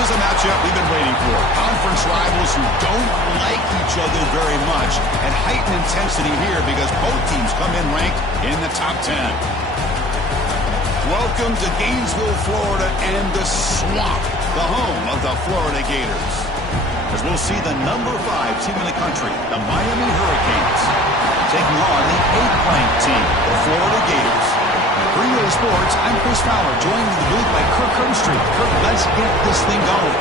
This is a matchup we've been waiting for. Conference rivals who don't like each other very much, and heightened intensity here because both teams come in ranked in the top 10. Welcome to Gainesville, Florida, and the Swamp, the home of the Florida Gators. As we'll see the number 5 team in the country, the Miami Hurricanes, taking on the 8th-ranked team, the Florida Gators. For EA Sports, I'm Chris Fowler, joined in the booth by Kirk Herbstreit. Kirk, let's get this thing going.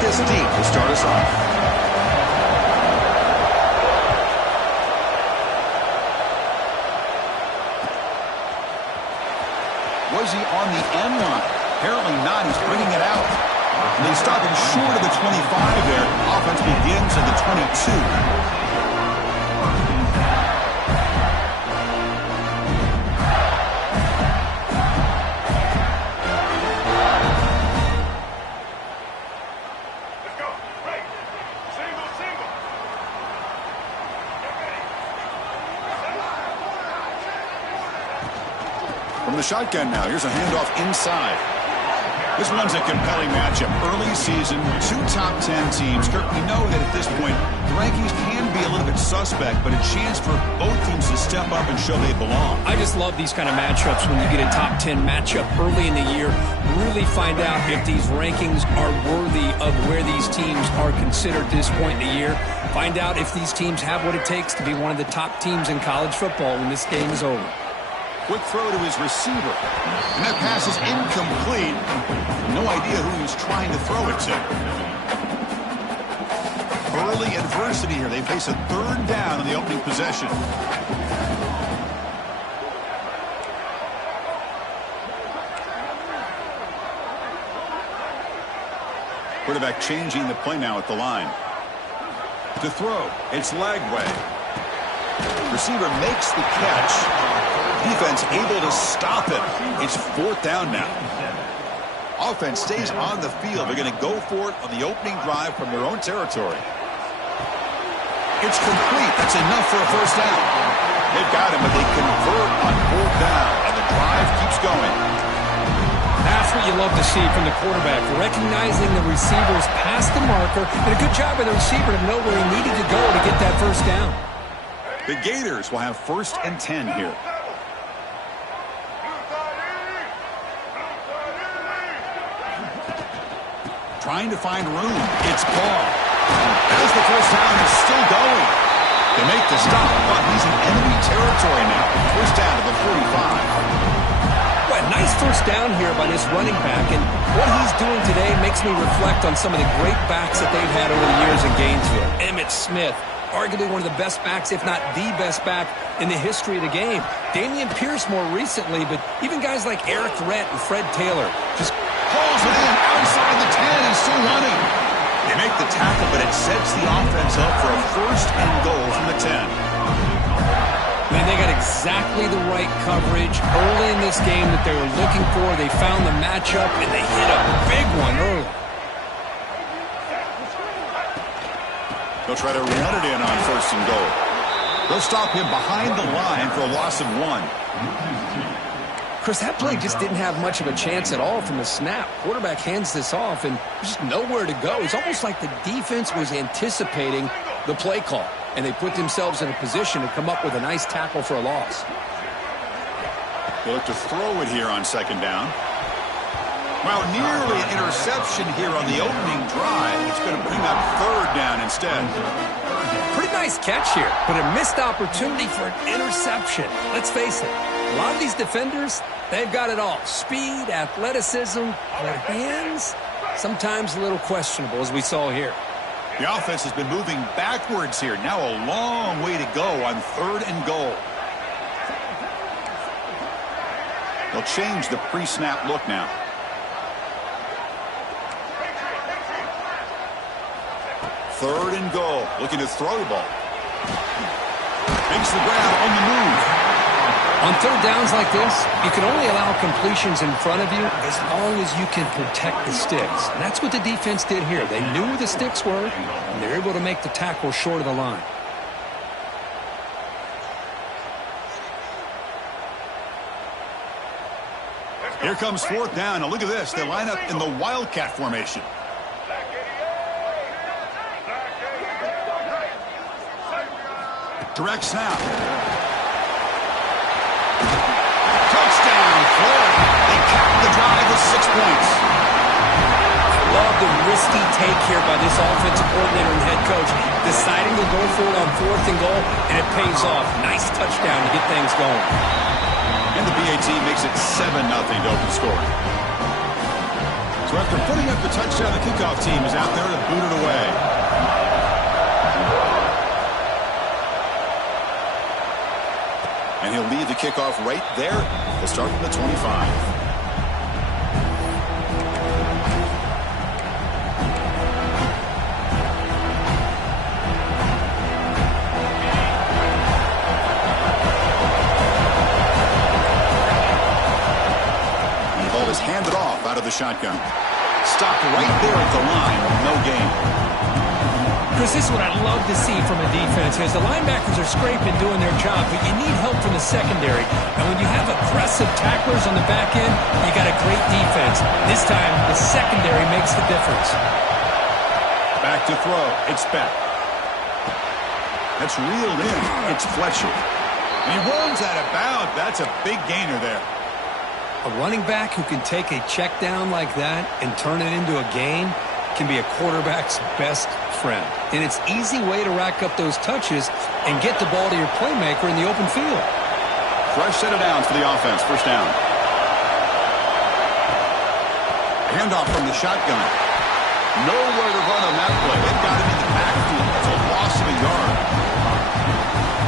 This deep to start us off. Was he on the end line? Apparently not. He's bringing it out. And they stop him short of the 25 there. Offense begins at the 22. From the shotgun now, here's a handoff inside. This one's a compelling matchup. Early season, 2 top 10 teams. Kirk, we know that at this point, the rankings can be a little bit suspect, but a chance for both teams to step up and show they belong. I just love these kind of matchups when you get a top 10 matchup early in the year. Really find out if these rankings are worthy of where these teams are considered at this point in the year. Find out if these teams have what it takes to be one of the top teams in college football when this game is over. Quick throw to his receiver. And that pass is incomplete. No idea who he's trying to throw it to. Early adversity here. They face a 3rd down in the opening possession. Quarterback changing the play now at the line. To throw. It's Lagway. Receiver makes the catch. Defense able to stop it. It's 4th down now. Offense stays on the field. They're going to go for it on the opening drive from their own territory. It's complete. That's enough for a 1st down. They've got him, but they convert on 4th down, and the drive keeps going. That's what you love to see from the quarterback, recognizing the receivers past the marker, and a good job by the receiver to know where he needed to go to get that 1st down. The Gators will have 1st and 10 here. Trying to find room. It's Ball. As the 1st down is still going. They make the stop, but he's in enemy territory now. 1st down to the 45. Well, nice 1st down here by this running back, and what he's doing today makes me reflect on some of the great backs that they've had over the years in Gainesville. Emmitt Smith, arguably one of the best backs, if not the best back in the history of the game. Dameon Pierce more recently, but even guys like Eric Rhett and Fred Taylor just pulls it in outside the 10 and still running. They make the tackle, but it sets the offense up for a 1st and goal from the 10. Man, they got exactly the right coverage early in this game that they were looking for. They found the matchup, and they hit a big one early. They'll try to run it in on 1st and goal. They'll stop him behind the line for a loss of 1. Chris, that play just didn't have much of a chance at all from the snap. Quarterback hands this off, and there's just nowhere to go. It's almost like the defense was anticipating the play call, and they put themselves in a position to come up with a nice tackle for a loss. They look to throw it here on 2nd down. Well, nearly an interception here on the opening drive. It's going to bring up 3rd down instead. Pretty nice catch here, but a missed opportunity for an interception. Let's face it, a lot of these defenders, they've got it all. Speed, athleticism, their hands, sometimes a little questionable, as we saw here. The offense has been moving backwards here. Now a long way to go on 3rd and goal. They'll change the pre-snap look now. Third and goal. Looking to throw the ball. Makes the grab on the move. On third downs like this, you can only allow completions in front of you as long as you can protect the sticks. And that's what the defense did here. They knew where the sticks were, and they're able to make the tackle short of the line. Here comes fourth down. Now look at this. They line up in the Wildcat formation. Direct snap. Touchdown, Florida. They cap the drive with 6 points. Love the risky take here by this offensive coordinator and head coach, deciding to go for it on 4th and goal, and it pays off. Nice touchdown to get things going. And the BAT makes it 7-0 to open scoring. So after putting up the touchdown, the kickoff team is out there to boot it away. And he'll lead the kickoff right there. He'll start from the 25. Is handed off out of the shotgun. Stopped right there at the line. No gain. Chris, this is what I love to see from a defense is the linebackers are scraping, doing their job, but you need help from the secondary. And when you have aggressive tacklers on the back end, you got a great defense. This time, the secondary makes the difference. Back to throw. It's Beck. That's reeled in. It's Fletcher. And he runs out of bounds. That's a big gainer there. A running back who can take a check down like that and turn it into a gain can be a quarterback's best friend. And it's an easy way to rack up those touches and get the ball to your playmaker in the open field. Fresh set of downs for the offense. First down. Handoff from the shotgun. Nowhere to run on that play. They've got him in the backfield. It's a loss of a yard.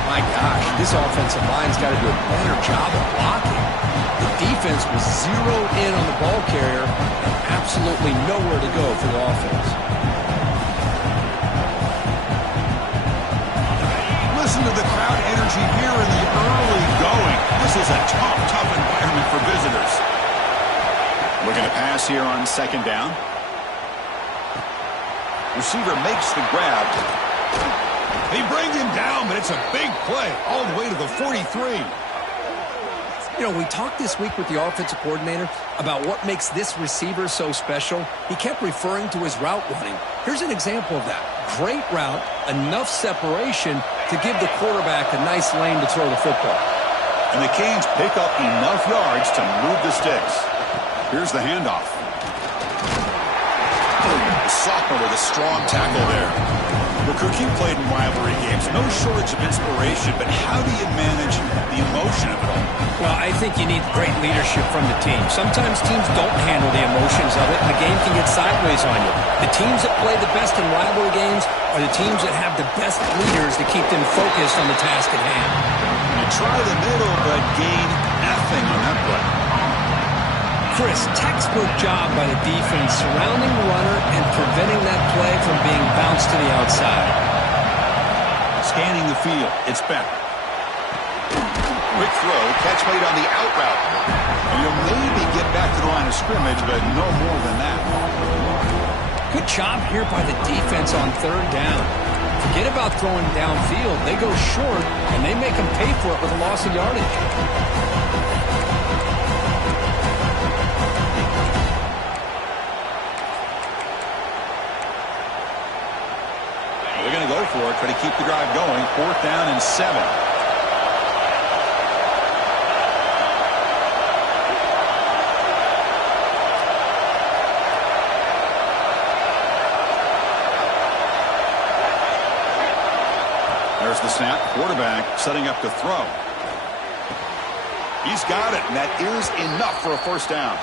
My gosh, this offensive line's got to do a better job of blocking. The defense was zeroed in on the ball carrier and absolutely nowhere to go for the offense. Listen to the crowd energy here in the early going. This is a tough environment for visitors. Looking to pass here on second down. Receiver makes the grab. They bring him down, but it's a big play all the way to the 43. You know, we talked this week with the offensive coordinator about what makes this receiver so special. He kept referring to his route running. Here's an example of that. Great route, enough separation to give the quarterback a nice lane to throw the football. And the Canes pick up enough yards to move the sticks. Here's the handoff. The sophomore with a strong tackle there. Well, Cook, you played in rivalry games. No shortage of inspiration, but how do you manage the emotion of it all? Well, I think you need great leadership from the team. Sometimes teams don't handle the emotions of it, and the game can get sideways on you. The teams that play the best in rivalry games are the teams that have the best leaders to keep them focused on the task at hand. You try the middle, but gain nothing on that play. Chris, textbook job by the defense surrounding the runner and preventing that play from being bounced to the outside. Scanning the field, it's Beck. Quick throw, catch made on the out route. And you'll maybe get back to the line of scrimmage, but no more than that. Good job here by the defense on third down. Forget about throwing downfield. They go short, and they make them pay for it with a loss of yardage. They're going to go for it, try to keep the drive going. Fourth down and 7. There's the snap. Quarterback setting up to throw. He's got it, and that is enough for a first down.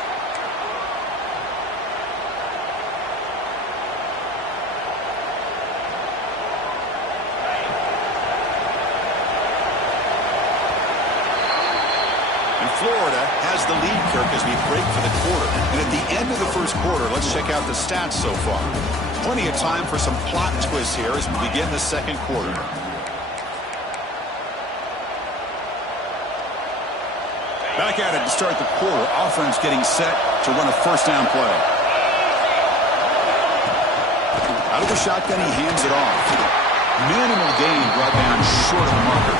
Florida has the lead, Kirk, as we break for the quarter. And at the end of the first quarter, let's check out the stats so far. Plenty of time for some plot twists here as we begin the second quarter. Back at it to start the quarter. Offense getting set to run a first down play. Out of the shotgun, he hands it off. Minimal gain brought down short of the marker.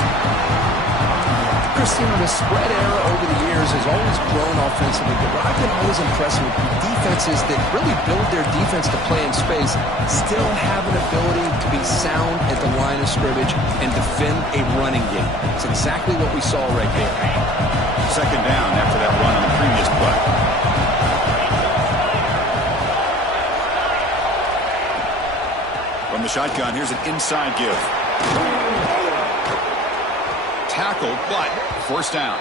Christian, the spread era over the years has always grown offensively, but what I've been always impressed with defenses that really build their defense to play in space still have an ability to be sound at the line of scrimmage and defend a running game. It's exactly what we saw right there. Second down after that run on the previous play. From the shotgun, here's an inside give. Tackled, but first down.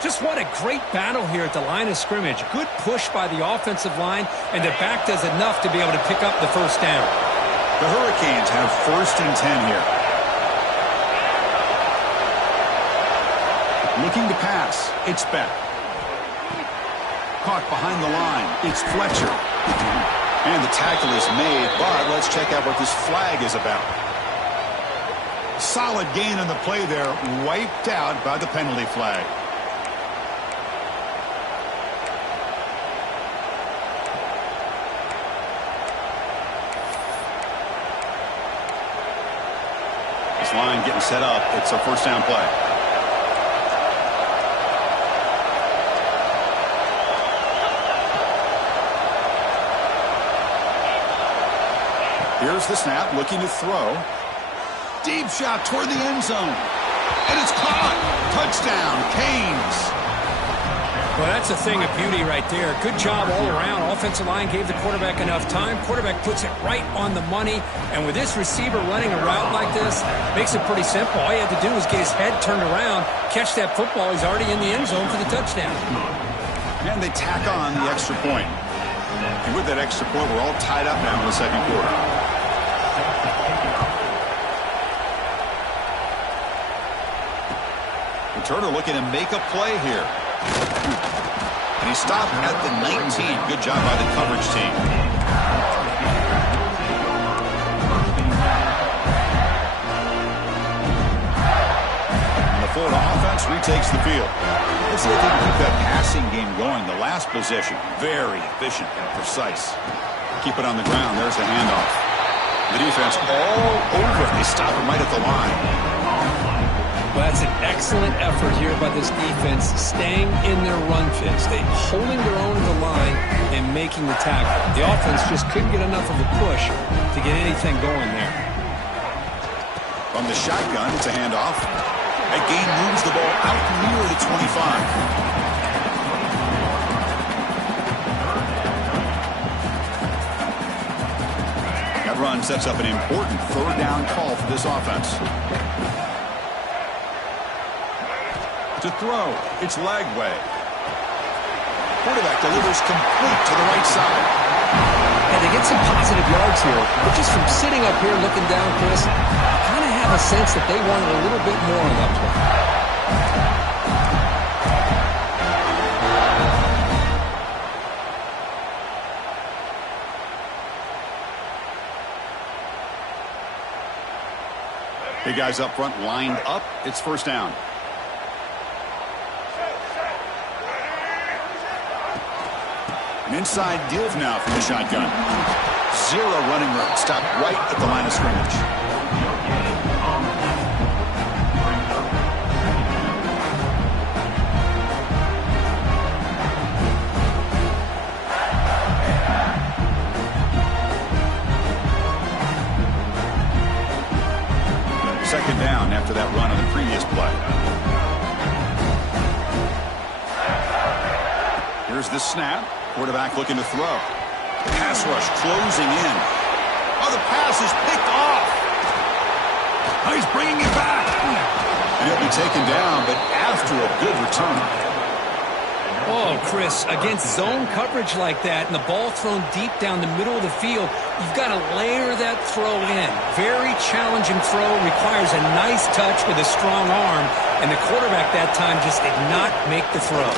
Just what a great battle here at the line of scrimmage. Good push by the offensive line, and the back does enough to be able to pick up the first down. The Hurricanes have 1st and 10 here. Looking to pass. It's Beck. Caught behind the line. It's Fletcher. And the tackle is made, but let's check out what this flag is about. Solid gain on the play there, wiped out by the penalty flag. This line getting set up. It's a first down play. Here's the snap, looking to throw. Deep shot toward the end zone. And it's caught. Touchdown, Canes. Well, that's a thing of beauty right there. Good job all around. Offensive line gave the quarterback enough time. Quarterback puts it right on the money. And with this receiver running a route like this, makes it pretty simple. All he had to do was get his head turned around, catch that football. He's already in the end zone for the touchdown. And they tack on the extra point. And with that extra point, we're all tied up now in the second quarter. Turner looking to make a play here. And he stopped at the 19. Good job by the coverage team. And the Florida offense retakes the field. Let's see if they can keep that passing game going. The last possession, very efficient and precise. Keep it on the ground. There's the handoff. The defense all over it. They stop him right at the line. Well, that's an excellent effort here by this defense, staying in their run fits. They holding their own at the line and making the tackle. The offense just couldn't get enough of a push to get anything going there. From the shotgun, it's a handoff. That gain moves the ball out near the 25. That run sets up an important third down call for this offense. To throw, it's Lagway. Quarterback delivers complete to the right side. And they get some positive yards here, but just from sitting up here looking down, Chris, I kind of have a sense that they wanted a little bit more on that play. Big guys up front lined up. It's first down. An inside give now from the shotgun. Zero running room. Stopped right at the line of scrimmage. Second down after that run on the previous play. Here's the snap. Quarterback looking to throw. Pass rush closing in. Oh, the pass is picked off. Oh, he's bringing it back. And he'll be taken down, but after a good return. Oh, Chris, against zone coverage like that and the ball thrown deep down the middle of the field, you've got to layer that throw in. Very challenging throw, requires a nice touch with a strong arm, and the quarterback that time just did not make the throw.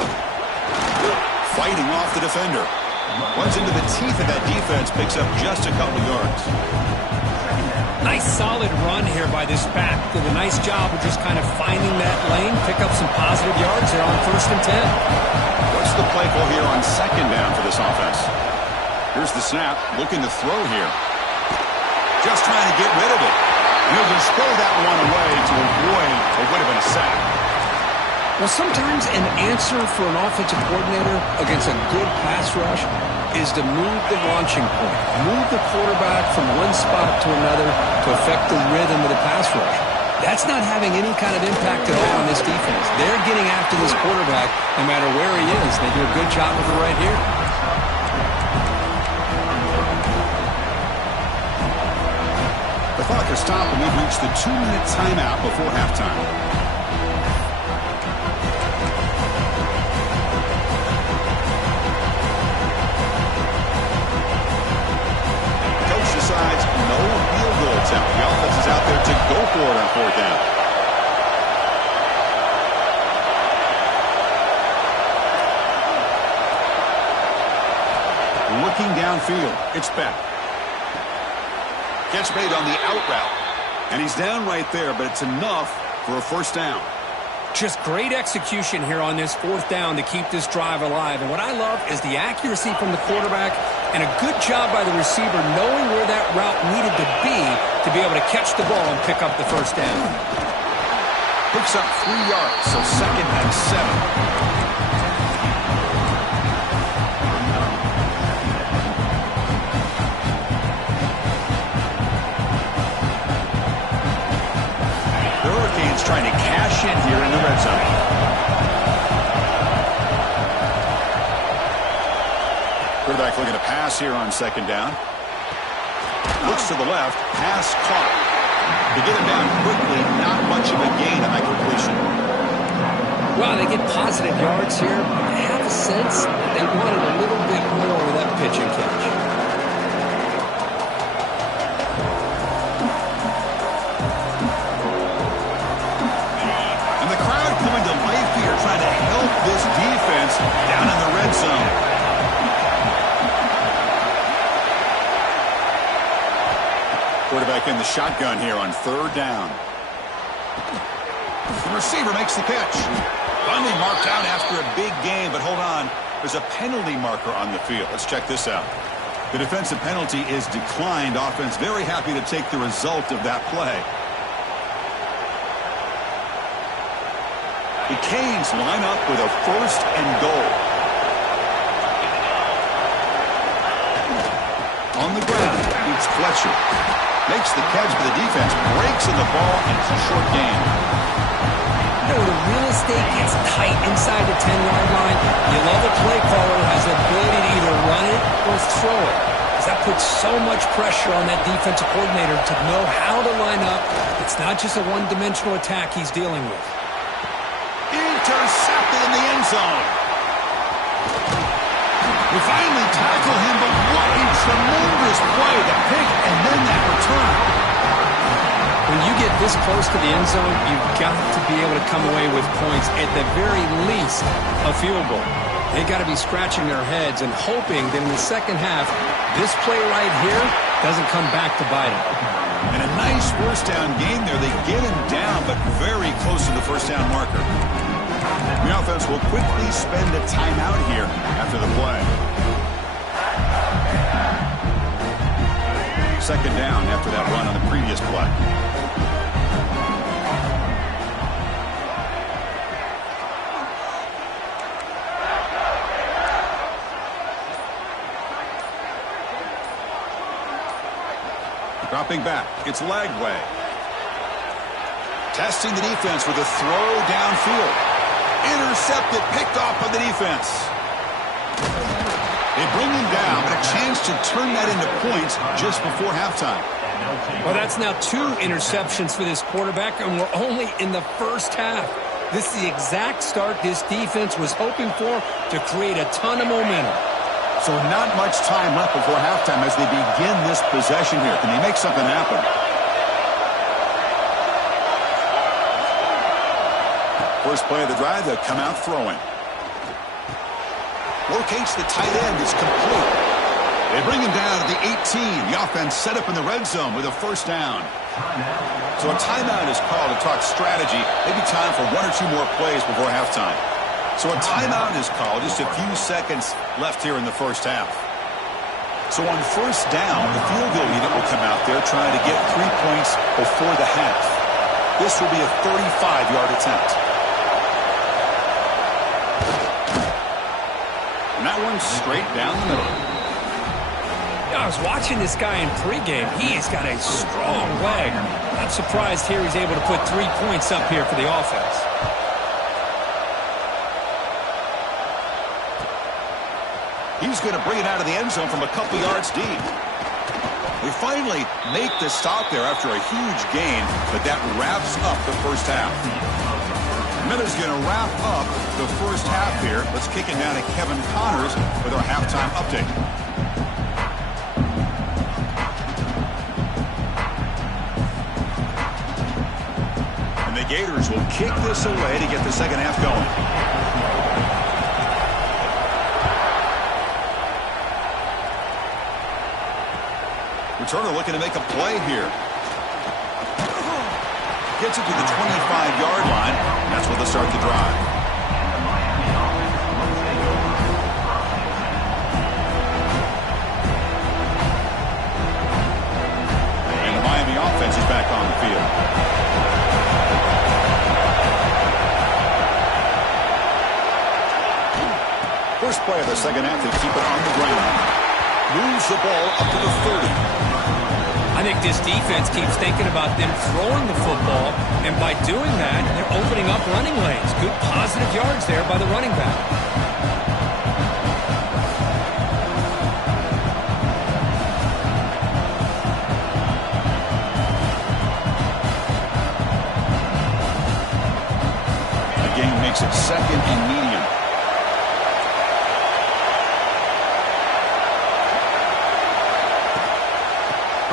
Fighting off the defender. Runs into the teeth of that defense, picks up just a couple yards. Nice solid run here by this back. Did a nice job of just kind of finding that lane, pick up some positive yards there on 1st and 10. What's the play call here on 2nd down for this offense? Here's the snap, looking to throw here. Just trying to get rid of it. And he'll just throw that one away to avoid what would have been a sack. Well, sometimes an answer for an offensive coordinator against a good pass rush is to move the launching point, move the quarterback from one spot to another to affect the rhythm of the pass rush. That's not having any kind of impact at all on this defense. They're getting after this quarterback no matter where he is. They do a good job of it right here. The clock has stopped, and we've reached the 2-minute timeout before halftime. Decides no field goal attempt. The offense is out there to go for it on 4th down. Looking downfield, it's Beck. Catch made on the out route. And he's down right there, but it's enough for a 1st down. Just great execution here on this 4th down to keep this drive alive. And what I love is the accuracy from the quarterback and a good job by the receiver knowing where that route needed to be able to catch the ball and pick up the 1st down. Picks up 3 yards, so 2nd and 7. Trying to cash in here in the red zone. Quarterback looking to pass here on 2nd down. Looks to the left, pass caught. To get him down quickly, not much of a gain on that completion. Well, they get positive yards here. I have a sense they wanted a little bit more with that pitch and catch. Trying to help this defense down in the red zone. Quarterback in the shotgun here on 3rd down. The receiver makes the catch. Finally marked out after a big game, but hold on. There's a penalty marker on the field. Let's check this out. The defensive penalty is declined. Offense very happy to take the result of that play. The Canes line up with a 1st and goal. On the ground, it's Fletcher. Makes the catch, but the defense breaks in the ball, and it's a short gain. You know, the real estate gets tight inside the 10-yard line. You love a play caller who has the ability to either run it or throw it. Because that puts so much pressure on that defensive coordinator to know how to line up. It's not just a one-dimensional attack he's dealing with. Intercepted in the end zone. We finally tackle him, but what a tremendous play. The pick and then that return. When you get this close to the end zone, you've got to be able to come away with points, at the very least, a field goal. They've got to be scratching their heads and hoping that in the 2nd half, this play right here doesn't come back to bite them. And a nice 1st down gain there. They get him down, but very close to the 1st down marker. The offense will quickly spend a timeout here after the play. 2nd down after that run on the previous play. Dropping back, it's Lagway. Testing the defense with a throw downfield. Intercepted, picked off by the defense. They bring him down, but a chance to turn that into points just before halftime. Well, that's now 2 interceptions for this quarterback, and we're only in the 1st half. This is the exact start this defense was hoping for to create a ton of momentum. So not much time left before halftime as they begin this possession here. Can they make something happen? First play of the drive, they'll come out throwing. Locates the tight end, is complete. They bring him down at the 18. The offense set up in the red zone with a first down. So a timeout is called to talk strategy. Maybe time for one or two more plays before halftime. So a timeout is called. Just a few seconds left here in the first half. So on first down, the field goal unit will come out there trying to get 3 points before the half. This will be a 35-yard attempt. And that one's straight down the middle. I was watching this guy in pregame. He's got a strong leg. Not surprised here he's able to put 3 points up here for the offense. He's going to bring it out of the end zone from a couple yards deep. We finally make the stop there after a huge gain, but that wraps up the first half. Miller's going to wrap up the first half here. Let's kick it down to Kevin Connors with our halftime update. And the Gators will kick this away to get the second half going. Returner looking to make a play here. Gets it to the 25-yard line. And that's where they'll start the drive. And the Miami offense is back on the field. First play of the second half, they keep it on the ground. Moves the ball up to the 30. I think this defense keeps thinking about them throwing the football, and by doing that, they're opening up running lanes. Good positive yards there by the running back. The game makes it second and medium.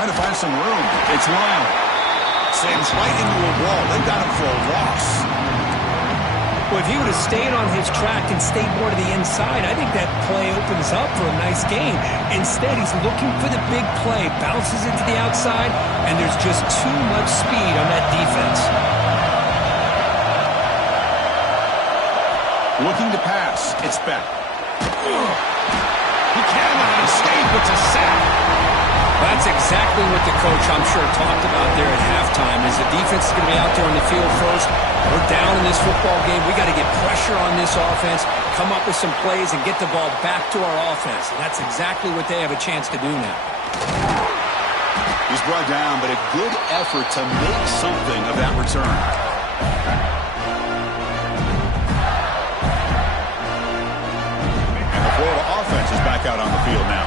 Trying to find some room. It's Lyle. Sends right into a wall. They got him for a loss. Well, if he would have stayed on his track and stayed more to the inside, I think that play opens up for a nice gain. Instead, he's looking for the big play. Bounces it to the outside, and there's just too much speed on that defense. Looking to pass. It's Beck. He cannot escape. It's a sack. That's exactly what the coach, I'm sure, talked about there at halftime, is the defense is going to be out there on the field first. We're down in this football game. We got to get pressure on this offense, come up with some plays, and get the ball back to our offense. And that's exactly what they have a chance to do now. He's brought down, but a good effort to make something of that return. And the Florida offense is back out on the field now.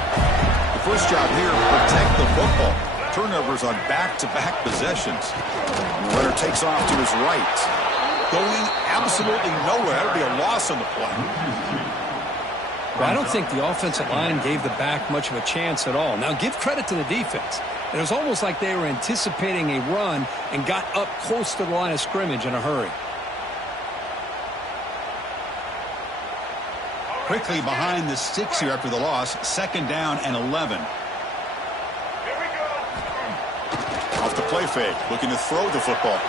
First job here, protect the football. Turnovers on back-to-back possessions. And the runner takes off to his right. Going absolutely nowhere. That'll be a loss on the play. Well, I don't think the offensive line gave the back much of a chance at all. Now, give credit to the defense. It was almost like they were anticipating a run and got up close to the line of scrimmage in a hurry. Quickly behind the sticks here after the loss. Second down and 11. Off the play fake. Looking to throw the football.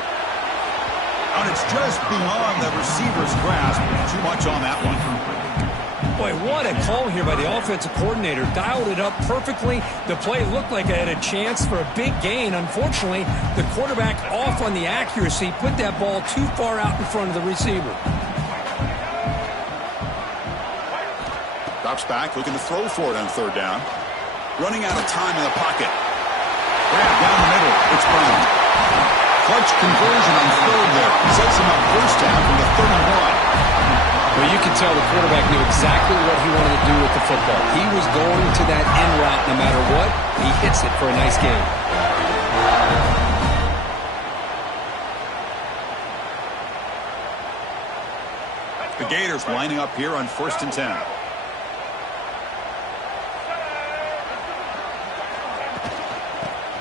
And it's just beyond the receiver's grasp. Too much on that one. Boy, what a call here by the offensive coordinator. Dialed it up perfectly. The play looked like it had a chance for a big gain. Unfortunately, the quarterback off on the accuracy. Put that ball too far out in front of the receiver. Drops back, looking to throw for it on third down. Running out of time in the pocket. Grab down the middle. It's Brown. Clutch conversion on third there. Sets him up first down from the 31. Well, you can tell the quarterback knew exactly what he wanted to do with the football. He was going to that end route no matter what. He hits it for a nice gain. The Gators lining up here on 1st and 10.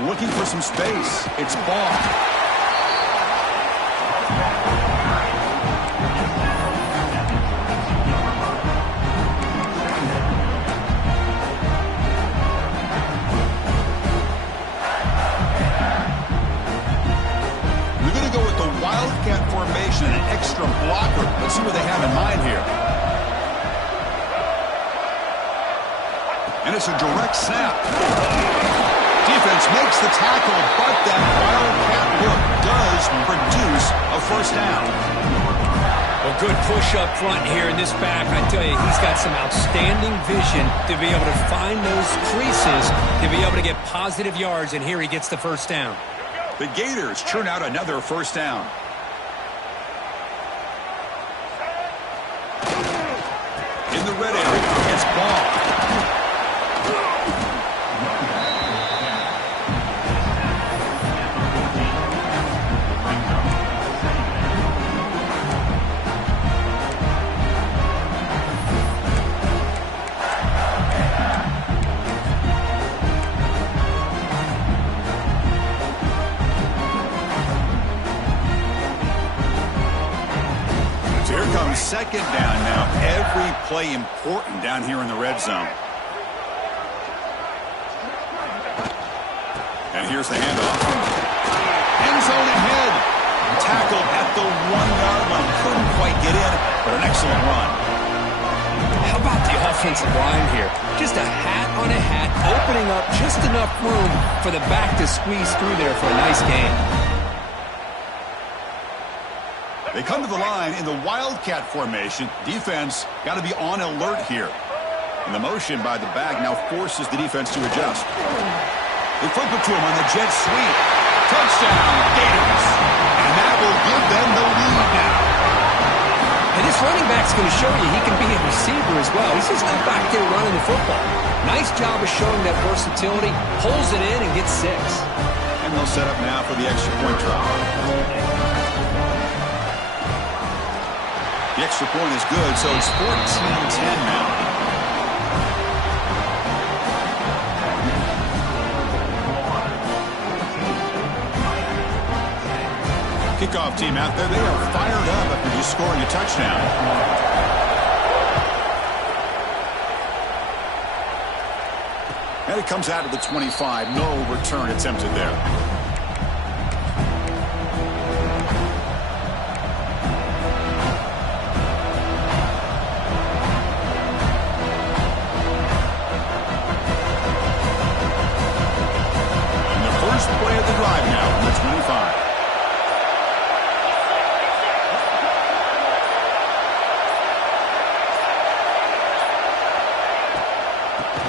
Looking for some space. It's Ball. separation and an extra blocker. Let's see what they have in mind here. And it's a direct snap. Defense makes the tackle, but that wildcat look does produce a first down. Well, good push up front here in this back. I tell you, he's got some outstanding vision to be able to find those creases, to be able to get positive yards, and here he gets the first down. The Gators churn out another first down. In the red area, it's ball. Second down now. Every play important down here in the red zone. And here's the handoff. End zone ahead. Tackled at the 1-yard line. Couldn't quite get in, but an excellent run. How about the offensive line here? Just a hat on a hat, opening up just enough room for the back to squeeze through there for a nice gain. They come to the line in the Wildcat formation. Defense got to be on alert here. And the motion by the back now forces the defense to adjust. They flip it to him on the jet sweep. Touchdown, Gators. And that will give them the lead now. And this running back's going to show you he can be a receiver as well. He's just not back there running the football. Nice job of showing that versatility. Pulls it in and gets 6. And they'll set up now for the extra point try. The extra point is good, so it's 14-10 now. Kickoff team out there, they are fired up after just scoring a touchdown. And it comes out of the 25. No return attempted there. Play of the drive now from the 25.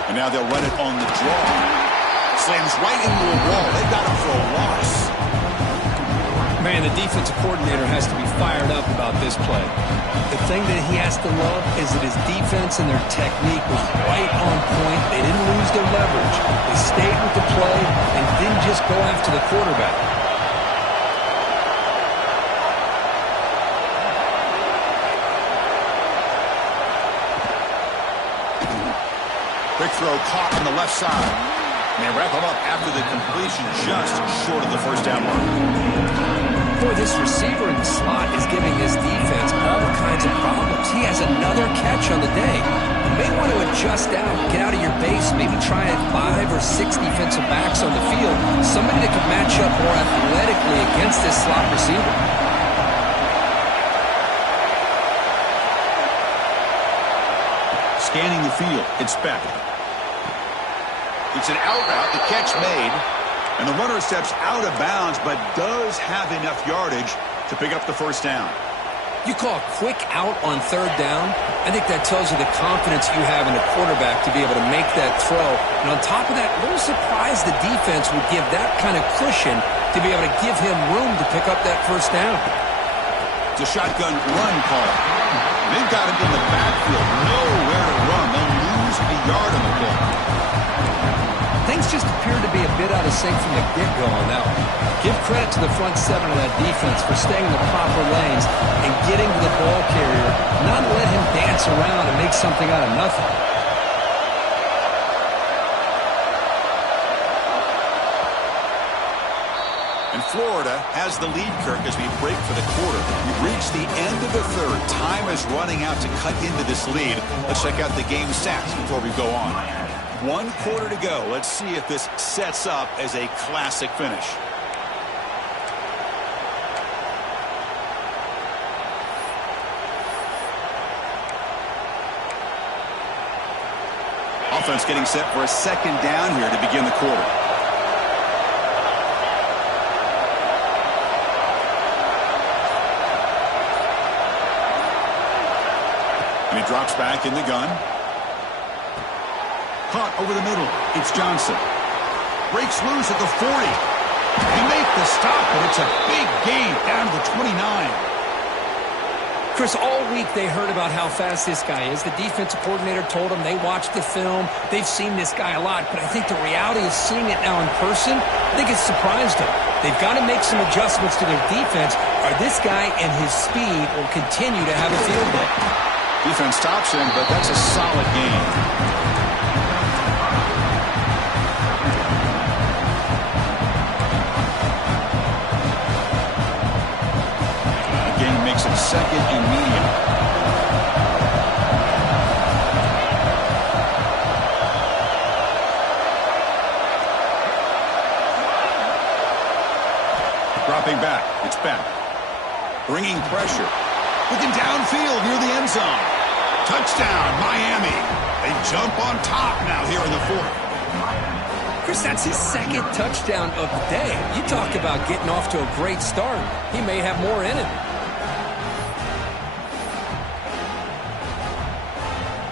And now they'll run it on the draw. Slams right into a wall. They've got him for a loss. Man, the defensive coordinator has to be fired up about this play. The thing that he has to love is that his defense and their technique was right on point. They didn't lose their leverage. They stayed with the play and didn't just go after the quarterback. Quick throw caught on the left side. And they wrap him up after the completion just short of the first down mark. Boy, this receiver in the slot is giving his defense all kinds of problems. He has another catch on the day. You may want to adjust out, get out of your base, maybe try at 5 or 6 defensive backs on the field. Somebody that could match up more athletically against this slot receiver. Scanning the field, it's Beck. It's an out route, the catch made. And the runner steps out of bounds, but does have enough yardage to pick up the first down. You call a quick out on 3rd down. I think that tells you the confidence you have in the quarterback to be able to make that throw. And on top of that, a little surprised the defense would give that kind of cushion to be able to give him room to pick up that first down. It's a shotgun run call. They've got him in the backfield, nowhere to run. They'll lose a yard on the play. Things just appear to be a bit out of sync from the get-go on that one. Give credit to the front 7 of that defense for staying in the proper lanes and getting to the ball carrier, not let him dance around and make something out of nothing. And Florida has the lead, Kirk, as we break for the quarter. We've reached the end of the 3rd. Time is running out to cut into this lead. Let's check out the game stats before we go on. 1 quarter to go. Let's see if this sets up as a classic finish. offense getting set for a second down here to begin the quarter. And he drops back in the gun. Caught over the middle. It's Johnson. Breaks loose at the 40. They make the stop, but it's a big gain down to the 29. Chris, all week they heard about how fast this guy is. The defensive coordinator told them they watched the film. They've seen this guy a lot, but I think the reality of seeing it now in person, I think it's surprised them. They've got to make some adjustments to their defense, or this guy and his speed will continue to have a field day. Defense stops him, but that's a solid gain. Makes it second and medium. Dropping back. It's back. Bringing pressure. Looking downfield near the end zone. Touchdown, Miami. They jump on top now here in the fourth. Chris, that's his second touchdown of the day. You talk about getting off to a great start. He may have more in him.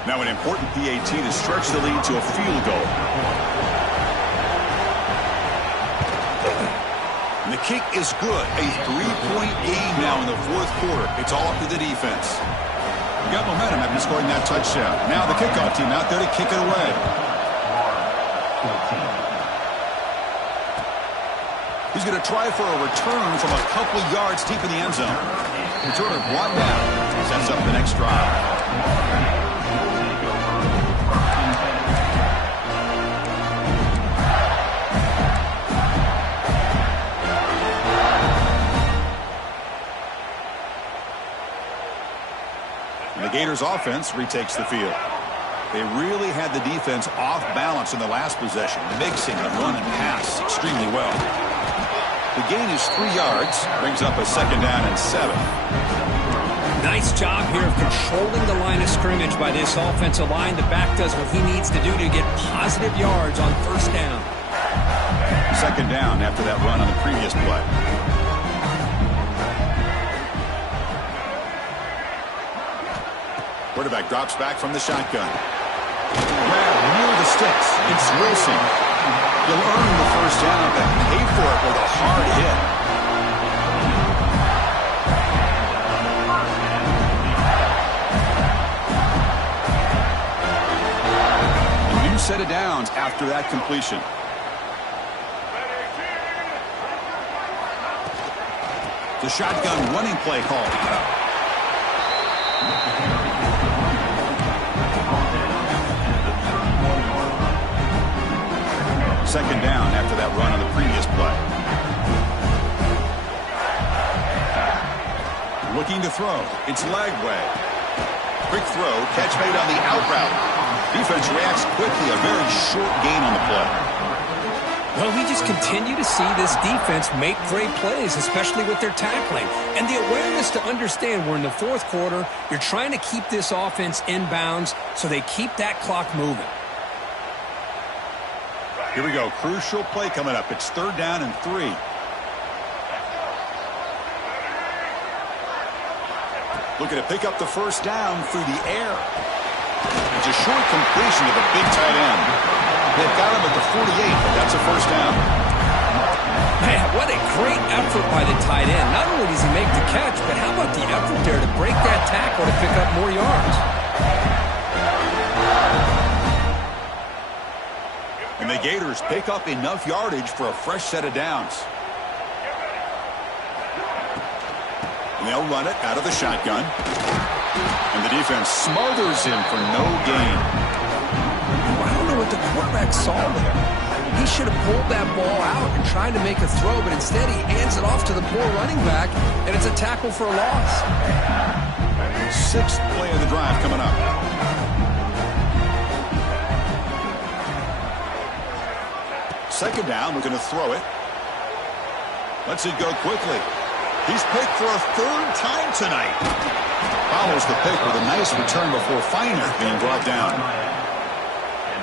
Now an important PAT to stretch the lead to a field goal. And the kick is good. A 3-point game now in the fourth quarter. It's all up to the defense. We got momentum after scoring that touchdown. Now the kickoff team out there to kick it away. He's going to try for a return from a couple yards deep in the end zone. Returner brought down. Sets up the next drive. The Gators offense retakes the field. They really had the defense off balance in the last possession, mixing the run and pass extremely well. The gain is 3 yards, brings up a second down and 7. Nice job here of controlling the line of scrimmage by this offensive line. The back does what he needs to do to get positive yards on first down. Second down after that run on the previous play. Quarterback drops back from the shotgun. Grab near the sticks. It's Wilson. He'll earn the first down, but pay for it with a hard hit. A new set of downs after that completion. The shotgun running play called. Second down after that run on the previous play. Looking to throw. It's Lagway. Quick throw. Catch made on the out route. Defense reacts quickly. A very short gain on the play. Well, we just continue to see this defense make great plays, especially with their tackling. And the awareness to understand we're in the fourth quarter. You're trying to keep this offense in bounds so they keep that clock moving. Here we go. Crucial play coming up. It's third down and 3. Looking to pick up the first down through the air. It's a short completion to the big tight end. They've got him at the 48, but that's a first down. Man, what a great effort by the tight end. Not only does he make the catch, but how about the effort there to break that tackle to pick up more yards? And the Gators pick up enough yardage for a fresh set of downs. And they'll run it out of the shotgun. And the defense smothers him for no gain. I don't know what the quarterback saw there. He should have pulled that ball out and tried to make a throw, but instead he hands it off to the poor running back, and it's a tackle for a loss. Sixth play of the drive coming up. Second down, we're going to throw it. Lets it go quickly. He's picked for a third time tonight. Follows the pick with a nice return before finally being brought down.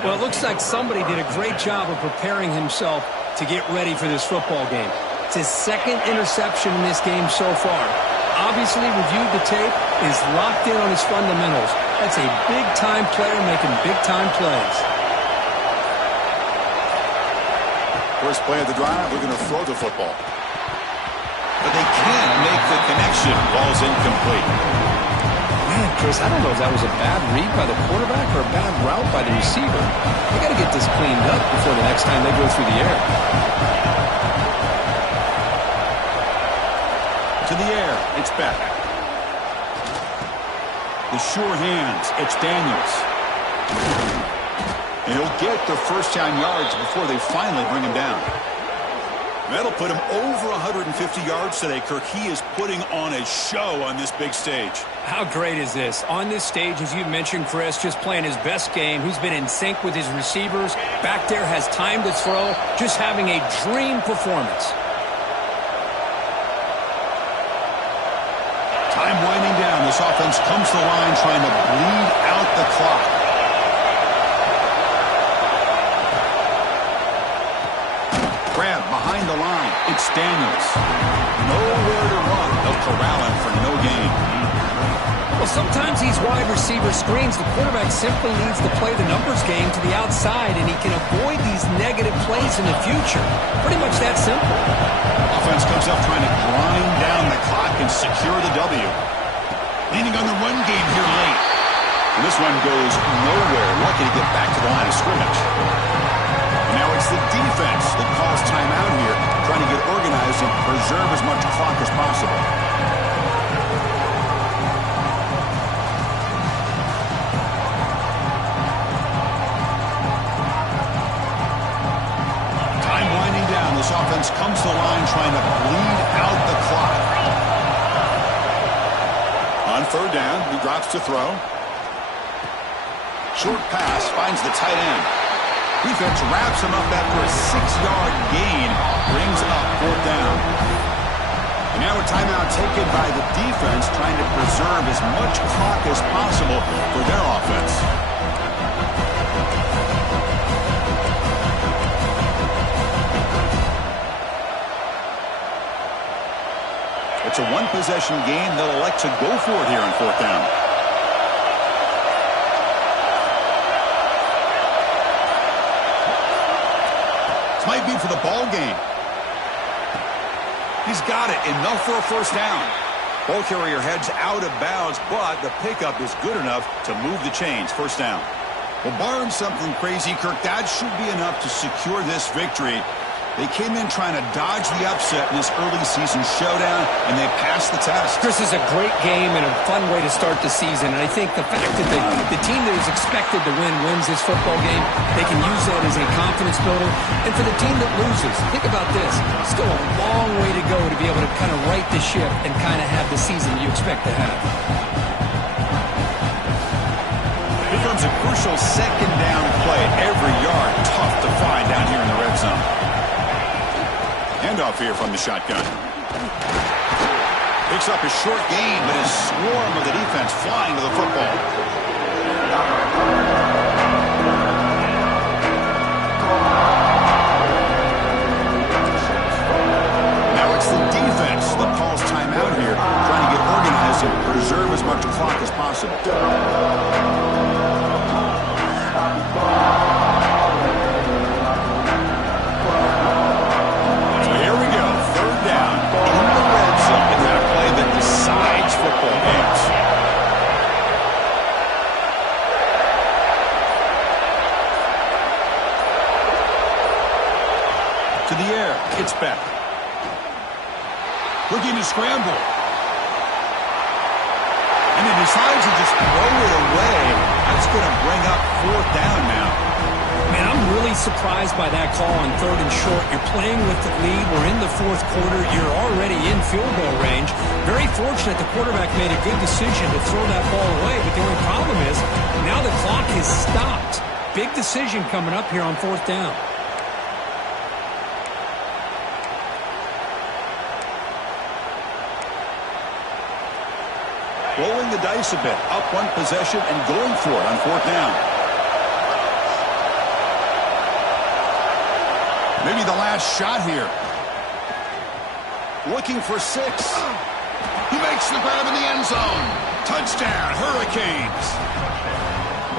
Well, it looks like somebody did a great job of preparing himself to get ready for this football game. It's his second interception in this game so far. Obviously reviewed the tape, is locked in on his fundamentals. That's a big-time player making big-time plays. First play of the drive, we're going to throw the football. But they can't make the connection. Ball's incomplete. Man, Chris, I don't know if that was a bad read by the quarterback or a bad route by the receiver. They got to get this cleaned up before the next time they go through the air. To the air, it's Beck. The sure hands, it's Daniels. And he'll get the first down yards before they finally bring him down. That'll put him over 150 yards today, Kirk. He is putting on a show on this big stage. How great is this? On this stage, as you mentioned, Chris, just playing his best game. He's been in sync with his receivers. Back there, has time to throw. Just having a dream performance. Time winding down. This offense comes to the line trying to bleed out the clock. Grab behind the line. It's Daniels. Nowhere to run. They'll corral him for no gain. Well, sometimes these wide receiver screens, the quarterback simply needs to play the numbers game to the outside, and he can avoid these negative plays in the future. Pretty much that simple. Offense comes up trying to grind down the clock and secure the W. Leaning on the run game here late. And this one goes nowhere. Lucky to get back to the line of scrimmage. And now it's the defense that calls timeout here, trying to get organized and preserve as much clock as possible. Time winding down. This offense comes to the line trying to bleed out the clock. On third down, he drops to throw. Short pass finds the tight end. Defense wraps him up after a 6-yard gain. Brings up fourth down. And now a timeout taken by the defense, trying to preserve as much clock as possible for their offense. It's a one-possession game. They'll elect to go for it here on fourth down. This might be for the ball game. He's got it. Enough for a first down. Ball carrier heads out of bounds, but the pickup is good enough to move the chains. First down. Well, barring something crazy, Kirk, that should be enough to secure this victory. They came in trying to dodge the upset in this early season showdown, and they passed the test. This is a great game and a fun way to start the season. And I think the fact that the team that is expected to win wins this football game, they can use that as a confidence builder. And for the team that loses, think about this. Still a long way to go to be able to kind of right the ship and kind of have the season you expect to have. Here comes a crucial second down play. Every yard tough to find down here in the red zone. Handoff here from the shotgun. Picks up a short gain, but his swarm of the defense flying to the football. Now it's the defense that calls timeout here, trying to get organized and preserve as much clock as possible. Football games. To the air, it's back. Looking to scramble. And he decides to just throw it away. That's going to bring up fourth down now. Man, I'm really surprised by that call on third and short. You're playing with the lead. We're in the fourth quarter. You're already in field goal range. Very fortunate the quarterback made a good decision to throw that ball away, but the only problem is now the clock has stopped. Big decision coming up here on fourth down. Rolling the dice a bit, up one possession and going for it on fourth down. Maybe the last shot here. Looking for 6. He makes the grab in the end zone. Touchdown, Hurricanes.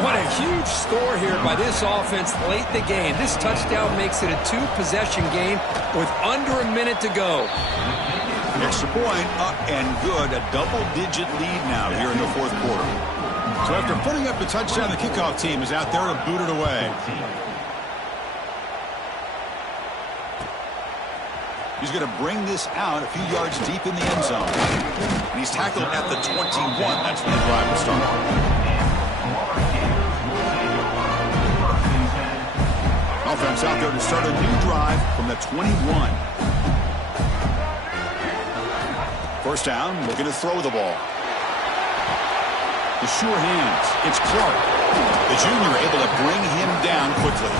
What a huge score here by this offense late in the game. This touchdown makes it a 2-possession game with under a minute to go. Extra point up and good. A double-digit lead now here in the fourth quarter. So after putting up the touchdown, the kickoff team is out there to boot it away. He's going to bring this out a few yards deep in the end zone. And he's tackled at the 21. That's when the drive will start. Offense out there to start a new drive from the 21. First down, looking to throw the ball. The sure hands. It's Clark. The junior able to bring him down quickly.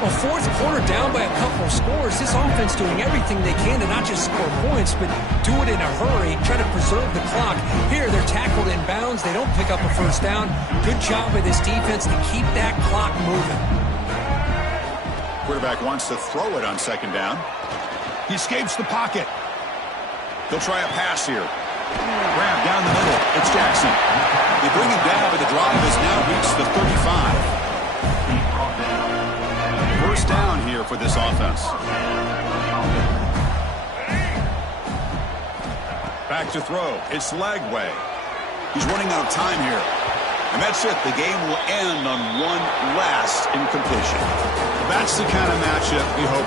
Well, fourth quarter down by a couple of scores. This offense doing everything they can to not just score points, but do it in a hurry, try to preserve the clock. Here, they're tackled in bounds. They don't pick up a first down. Good job by this defense to keep that clock moving. Quarterback wants to throw it on second down. He escapes the pocket. He'll try a pass here. Grab down the middle. It's Jackson. They bring him down, but the drive has now reached the 35. First down here for this offense. Back to throw. It's Lagway. He's running out of time here. And that's it. The game will end on one last incompletion. That's the kind of matchup we hope